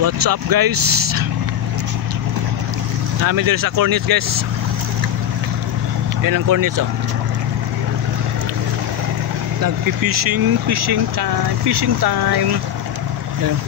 What's up guys? Namin dito sa Cornets guys. Yan ang Cornets oh. Nagpi-fishing, fishing time. Yan.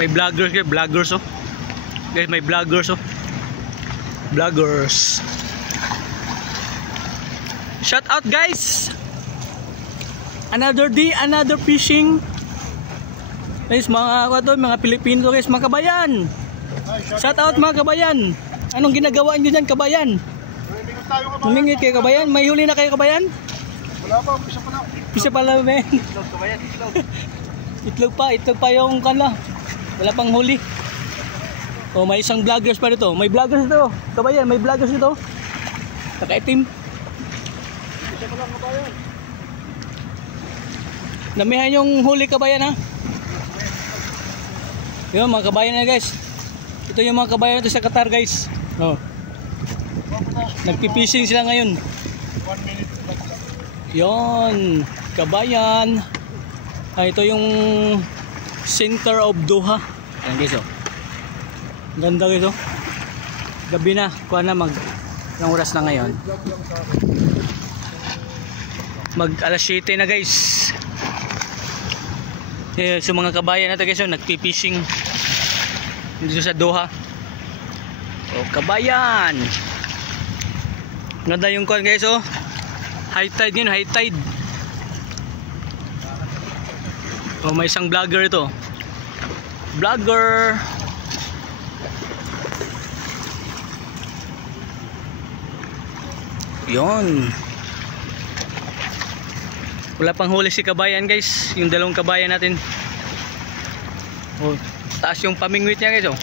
May vloggers guys, vloggers oh. Guys, may vloggers oh. Vloggers. Shout out guys. Another day, another fishing. Guys, mga Pilipino guys, mga kabayan. Shout out mga kabayan. Anong ginagawa niyo diyan kabayan? Humingit kayo kabayan. May huli na kayo kabayan? Wala pa, umpisa pa lang. Umpisa pa lang men. Itlog kabayan, itlog. Itlog pa yung kanla. Wala pang huli. Oh, may isang vloggers pa dito. May vloggers dito. Kabayan, may vloggers dito. Nakaitim. Umpisa pa lang kabayan. Damihan yung huli kabayan ha. Yun mga kabayan na guys. Ito yung mga kabayan natin sa Qatar guys. Oh. Nagpipishing sila ngayon. 1 minute. Yon, kabayan. Ito yung center of Doha. Ayan guys oh. Ganda guys oh. Gabi na, kuha na ng oras na ngayon. Mag alas 7 na guys. So mga kabayan natin guys oh, nagpipishing dito sa Doha. Oh, kabayan. Ganda yung kuha guys oh. High tide yun, high tide. Oh, may isang vlogger ito. Vlogger. Yon. Wala pang huli si kabayan guys. Yung dalawang kabayan natin. Oh, taas yung pamingwit niya guys oh.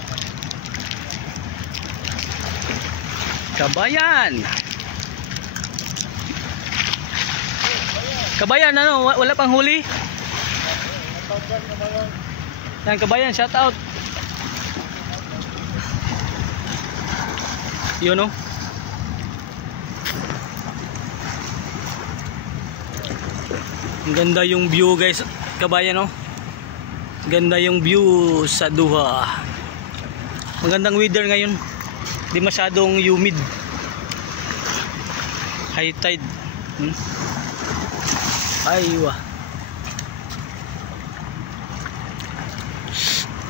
Kabayan. Kabayan ano, wala pang huli. Yan kabayan, shout out. Yun oh. Ang ganda yung view guys, kabayan oh. Ganda yung view sa Doha. Magandang weather ngayon. Di masyadong humid. High tide. Aywa.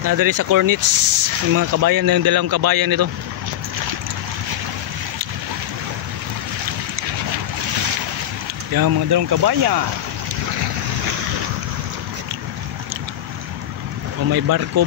Nadari sa Cornets yung mga kabayan na yung dalawang kabayan nito. Yung mga dalawang kabayan. Oh, may barko.